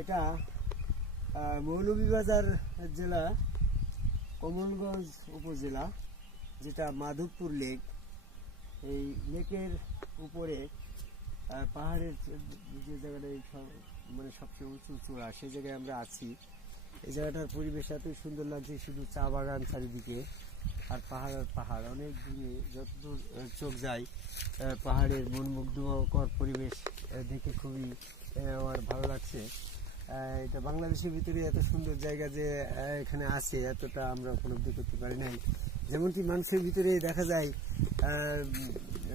এটা মৌলভীবাজার জেলা কমলগঞ্জ উপজেলা, যেটা মাধবপুর লেক। এই লেকের উপরে পাহাড়ের যে জায়গাটায় মানে সবচেয়ে উঁচু চূড়া, সেই জায়গায় আমরা আছি। এই জায়গাটার পরিবেশ এত সুন্দর লাগছে, শুধু চা বাগান চারিদিকে, আর পাহাড় আর পাহাড়। অনেক দূরে যতদূর চোখ যায় পাহাড়ের মনমুগ্ধকর পরিবেশ দেখে খুবই আমার ভালো লাগছে। এটা বাংলাদেশের ভিতরে এত সুন্দর জায়গা যে এখানে আছে, এতটা আমরা উপলব্ধি করতে পারি নাই। যেমনটি মানুষের ভিতরে দেখা যায়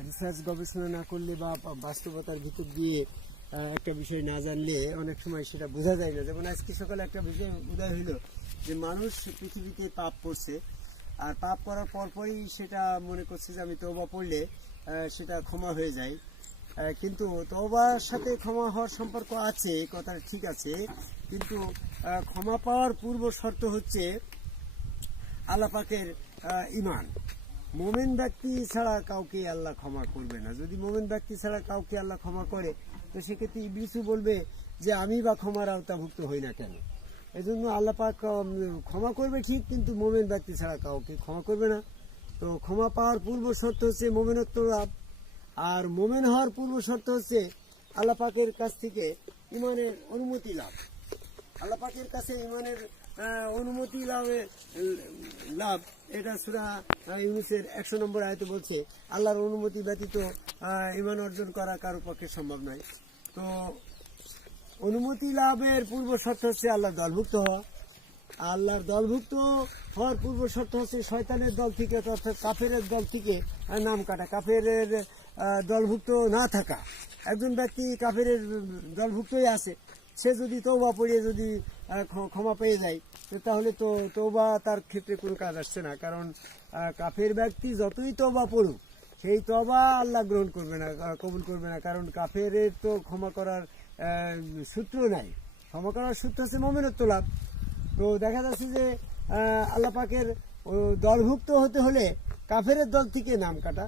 রিসার্চ গবেষণা না করলে বা বাস্তবতার ভিতর দিয়ে একটা বিষয় না জানলে অনেক সময় সেটা বোঝা যায় না। যেমন আজকে সকালে একটা বিষয় উদয় হইল যে মানুষ পৃথিবীতে পাপ করছে, আর পাপ করার পরপরই সেটা মনে করছে যে আমি তওবা পড়লে সেটা ক্ষমা হয়ে যায়। কিন্তু তওবার সাথে ক্ষমা হওয়ার সম্পর্ক আছে, কথাটা ঠিক আছে, কিন্তু ক্ষমা পাওয়ার পূর্ব শর্ত হচ্ছে আল্লাহ পাকের ঈমান। মুমিন ব্যক্তি ছাড়া কাউকে আল্লাহ ক্ষমা করবে না। যদি মুমিন ব্যক্তি ছাড়া কাউকে আল্লাহ ক্ষমা করে, তো সেক্ষেত্রে ইবলিসও বলবে যে আমি বা ক্ষমার আওতাভুক্ত হই না কেন। এজন্য আল্লাহ পাক ক্ষমা করবে ঠিক, কিন্তু মুমিন ব্যক্তি ছাড়া কাউকে ক্ষমা করবে না। তো ক্ষমা পাওয়ার পূর্ব শর্ত হচ্ছে মুমিনত্ব লাভ, আর মুমিন হওয়ার পূর্ব শর্ত হচ্ছে আল্লাহ পাকের কাছ থেকে ঈমানের অনুমতি লাভ। আল্লাহ পাকের কাছে ঈমানের অনুমতি লাভ এটা সূরা ইউনূসের 100 নম্বর আয়াতে বলছে, আল্লাহর অনুমতি ব্যতীত ঈমান অর্জন করা কারো পক্ষে সম্ভব নয়। তো অনুমতি লাভের পূর্ব শর্ত হচ্ছে আল্লাহর দলভুক্ত হওয়া। আল্লাহর দলভুক্ত হওয়ার পূর্ব শর্ত হচ্ছে শয়তানের দল থেকে, অর্থাৎ কাফেরের দল থেকে নাম কাটা, কাফেরের দলভুক্ত না থাকা। একজন ব্যক্তি কাফেরের দলভুক্তই আছে, সে যদি তওবা পড়িয়ে যদি ক্ষমা পেয়ে যায়, তাহলে তো তওবা তার ক্ষেত্রে কোনো কাজ আসছে না। কারণ কাফের ব্যক্তি যতই তওবা পড়ুক, সেই তওবা আল্লাহ গ্রহণ করবে না, কবুল করবে না। কারণ কাফেরের তো ক্ষমা করার সূত্র নাই। ক্ষমা করার সূত্র হচ্ছে মুমিনত্ব লাভ। তো দেখা যাচ্ছে যে আল্লাহ পাকের দলভুক্ত হতে হলে কাফেরের দল থেকে নাম কাটা,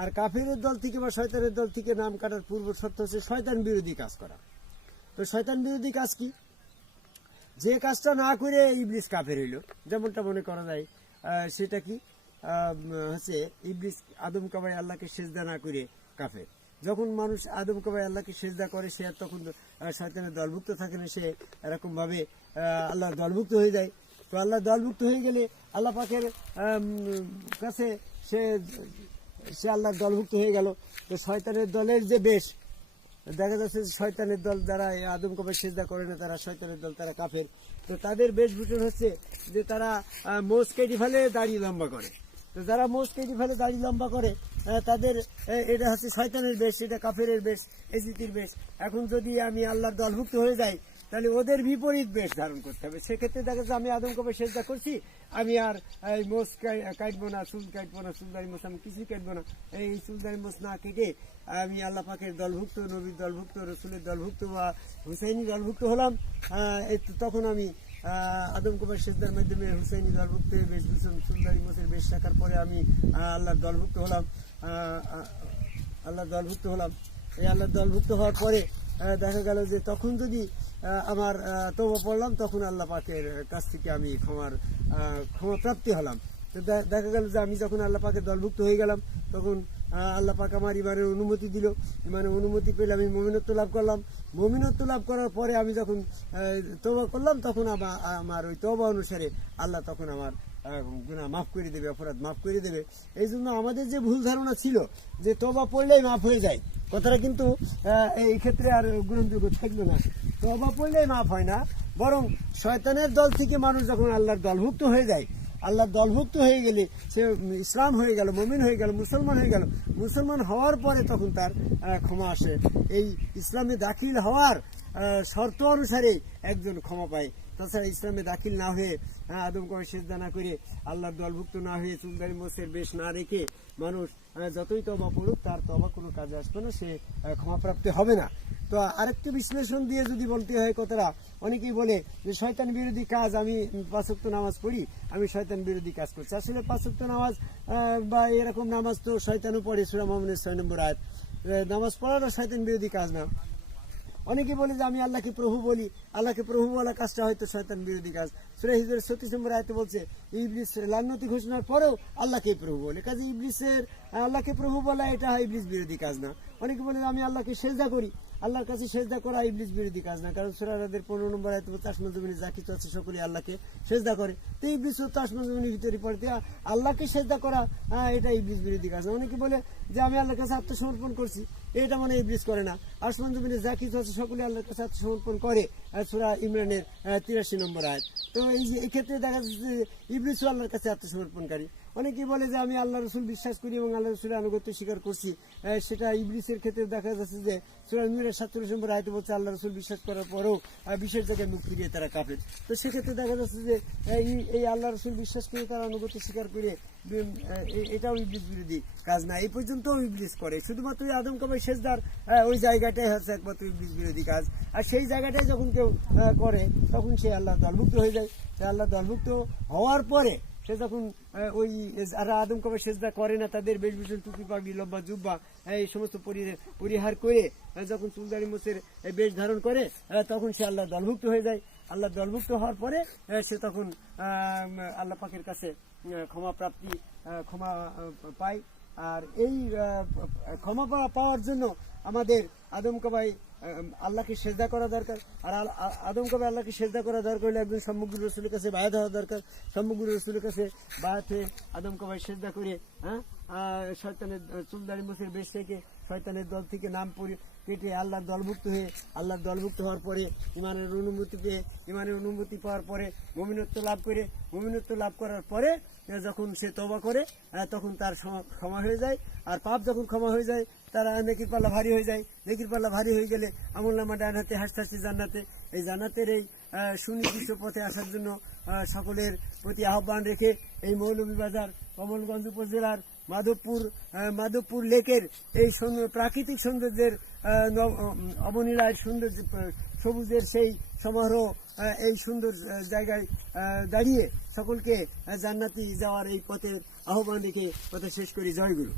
আর কাফেরের দল থেকে বা শয়তানের দল থেকে নাম কাটার পূর্ব শর্ত হচ্ছে শয়তান বিরোধী কাজ করা। তো শয়তান বিরোধী কাজ কি? যে কাজটা না করে ইবলিস কাফের হইল, যেমনটা মনে করা যায় সেটা কি হচ্ছে ইবলিস আদম কাবায় আল্লাহকে সেজদা না করে কাফের। যখন মানুষ আদম কাবায় আল্লাহকে সেজদা করে, সে আর তখন শয়তানের দলভুক্ত থাকে না, সে এরকম ভাবে আল্লাহর দলভুক্ত হয়ে যায়। তো আল্লাহ দলভুক্ত হয়ে গেলে আল্লাহ পাকের কাছে সে আল্লাহর দলভুক্ত হয়ে গেল। তো শয়তানের দলের যে বেশ, দেখা যাচ্ছে শয়তানের দল যারা আদম কাবায় সেজদা করে না, তারা শয়তানের দল, তারা কাফের। তো তাদের বেশভূষণ হচ্ছে যে তারা মোষ কেটে ফেলে, দাড়ি লম্বা করে। তো যারা মোষ কেটে ফেলে, দাড়ি লম্বা করে, তাদের এটা হচ্ছে শয়তানের বেশ, এটা কাফেরের বেশ, এজিতির বেশ। এখন যদি আমি আল্লাহর দলভুক্ত হয়ে যাই, তাহলে ওদের বিপরীত বেশ ধারণ করতে হবে। সেক্ষেত্রে দেখা যাচ্ছে আমি আদম কাবায় সেজদা করছি, আমি আর মোষ কাটবো না, চুল কাটবো না, চুলদারি মোষ আমি কিছুই কাটবো না। এই চুলদারি মোষ না কেটে আমি আল্লাহ পাকের দলভুক্ত, নবীর দলভুক্ত, রসুলের দলভুক্ত বা হুসাইনি দলভুক্ত হলাম। তখন আমি আদম কাবায় সেজদার মাধ্যমে হুসাইনি দলভুক্ত বেশভূষণ চুলদারি মোষের বেশ রাখার পরে আমি আল্লাহর দলভুক্ত হলাম। আল্লাহর দলভুক্ত হলাম। এই আল্লাহর দলভুক্ত হওয়ার পরে দেখা গেল যে তখন যদি আমার তওবা পড়লাম, তখন আল্লাহ পাকের কাছ থেকে আমি ক্ষমা প্রাপ্তি হলাম। তো দেখা গেল যে আমি যখন আল্লাহ পাকের দলভুক্ত হয়ে গেলাম, তখন আল্লাহ পাক আমার ঈমানের অনুমতি দিল। ঈমানের অনুমতি পেলে আমি মুমিনত্ব লাভ করলাম। মুমিনত্ব লাভ করার পরে আমি যখন তওবা করলাম, তখন আমার ওই তওবা অনুসারে আল্লাহ তখন আমার গুনাহ মাফ করে দেবে, অপরাধ মাফ করে দেবে। এই জন্য আমাদের যে ভুল ধারণা ছিল যে তওবা পড়লেই মাফ হয়ে যায়, কথাটা কিন্তু এই ক্ষেত্রে আর গ্রহণযোগ্য থাকলো না। তওবা পড়লেই মাফ হয় না, বরং শয়তানের দল থেকে মানুষ যখন আল্লাহর দলভুক্ত হয়ে যায়, আল্লাহর দলভুক্ত হয়ে গেলে সে ইসলাম হয়ে গেল, মুমিন হয়ে গেল, মুসলমান হয়ে গেল। মুসলমান হওয়ার পরে তখন তার ক্ষমা আসে। এই ইসলামে দাখিল হওয়ার শর্ত অনুসারে একজন ক্ষমা পায়। তাছাড়া ইসলামে দাখিল না হয়ে, আদম কাবায় সেজদা না করে, আল্লাহর দলভুক্ত না হয়ে, চুলদারি মোষের বেশ না রেখে মানুষ যতই তওবা পড়ুক, তার তওবা কোনো কাজে আসবে না, সে ক্ষমাপ্রাপ্তি হবে না। তো আরেকটু বিশ্লেষণ দিয়ে যদি বলতে হয় কথাটা, অনেকেই বলে যে শয়তান বিরোধী কাজ, আমি 5 ওয়াক্ত নামাজ পড়ি, আমি শয়তান বিরোধী কাজ করছি। আসলে 5 ওয়াক্ত নামাজ বা এরকম নামাজ তো শয়তানও পড়ে, সূরা মুমিনের 6 নম্বর আয়াত। নামাজ পড়াটা শয়তান বিরোধী কাজ না। অনেকে বলে যে আমি আল্লাহকে প্রভু বলি, আল্লাহকে প্রভু বলা কাজটা হয়তো শয়তান বিরোধী কাজ। সূরা হিজরের 36 নম্বর আয়াতে বলছে ইবলিস লান্নতি ঘোষণার পরেও আল্লাহকে প্রভু বলে, কাজে ইবলিসের আল্লাহকে প্রভু বলা এটা ইবলিস বিরোধী কাজ না। অনেকে বলে আমি আল্লাহকে সেজদা করি, আল্লাহর কাছে সেজদা করা ইবলিস বিরোধী কাজ না, কারণ সূরা রাদের 15 নম্বর আয়াতে বলছে আসমান জমিনে যা কিছু আছে সকলেই আল্লাহকে সেজদা করে। তো ইবলিস তো আসমান জমিনের ভিতরে পড়তে আল্লাহকে সেজদা করা এটা ইবলিস বিরোধী কাজ না। অনেকে বলে যে আমি আল্লাহর কাছে আত্মসমর্পণ করছি, এটা মনে ইবলিস করে না। আসমান জমিনে যা কিছু আছে সকলে আল্লাহর কাছে আত্মসমর্পণ করে, সূরা ইমরানের 83 নম্বর আয়াত। তো এই ক্ষেত্রে দেখা যাচ্ছে যে ইবলিসও আল্লাহর কাছে আত্মসমর্পণকারী। অনেকে বলে যে আমি আল্লাহ রসুল বিশ্বাস করি এবং আল্লাহ রসুলের আনুগত্য স্বীকার করছি, সেটা ইবলিসের ক্ষেত্রে দেখা যাচ্ছে যে সূরা নূরের 47 নম্বর আয়াতে বলছে আল্লাহ রসুল বিশ্বাস করার পরেও বিশেষ জায়গায় মুখ ফিরিয়ে তারা কাফের। তো সেক্ষেত্রে দেখা যাচ্ছে যে এই আল্লাহ রসুল বিশ্বাস করে তারা আনুগত্য স্বীকার করে এটাও ইবলিস বিরোধী কাজ না, এই পর্যন্তও ইবলিস করে। শুধুমাত্র ওই আদম কাবাই সেজদার ওই জায়গাটাই হচ্ছে একমাত্র ইবলিস বিরোধী কাজ, আর সেই জায়গাটাই যখন কেউ করে তখন সে আল্লাহ দলভুক্ত হয়ে যায়। আল্লাহ দলভুক্ত হওয়ার পরে সে যখন ওই যারা আদম কাবাই সেজদা করে না তাদের বেশভূষণ টুপি পাগড়ি লম্বা জুব্বা এই সমস্ত পরিহার করে যখন চুলদাড়ি মোছের বেশ ধারণ করে তখন সে আল্লাহ দলভুক্ত হয়ে যায়। আল্লাহ দলভুক্ত হওয়ার পরে সে তখন আল্লাহ পাকের কাছে ক্ষমা পায়। আর এই ক্ষমা পাওয়ার জন্য আমাদের আদম কাবাই আল্লাহকে সেজদা করা দরকার। আর আদম কাবাই আল্লাহকে সেজদা করা দরকার হলে একজন সম্মুখ রসুলের কাছে বায়াত হওয়া দরকার। সম্মুখ রসুলের কাছে বায়াত হয়ে আদম কাবাই সেজদা করে শয়তানের চুলদাড়ি মুছের বেশ থেকে শয়তানের দল থেকে নাম কেটে আল্লাহর দলভুক্ত হয়ে আল্লাহর দলভুক্ত হওয়ার পরে ইমানের অনুমতি পাওয়ার পরে মুমিনত্ব লাভ করার পরে যখন সে তওবা করে তখন তার ক্ষমা হয়ে যায়। আর পাপ যখন ক্ষমা হয়ে যায় তারা নেকির পাল্লা ভারী হয়ে যায়। নেকির পাল্লা ভারী হয়ে গেলে আমলনামা ডান হাতে হাসতে হাসতে জান্নাতে, এই জান্নাতের এই সুনির্দিষ্ট পথে আসার জন্য সকলের প্রতি আহ্বান রেখে এই মৌলভীবাজার কমলগঞ্জ উপজেলার মাধবপুর লেকের এই প্রাকৃতিক সৌন্দর্যের অবনীলায় সবুজের সেই সমারোহ, এই সুন্দর জায়গায় দাঁড়িয়ে সকলকে জান্নাতি যাওয়ার এই পথের আহ্বান রেখে কথা শেষ করি। জয় গুরু।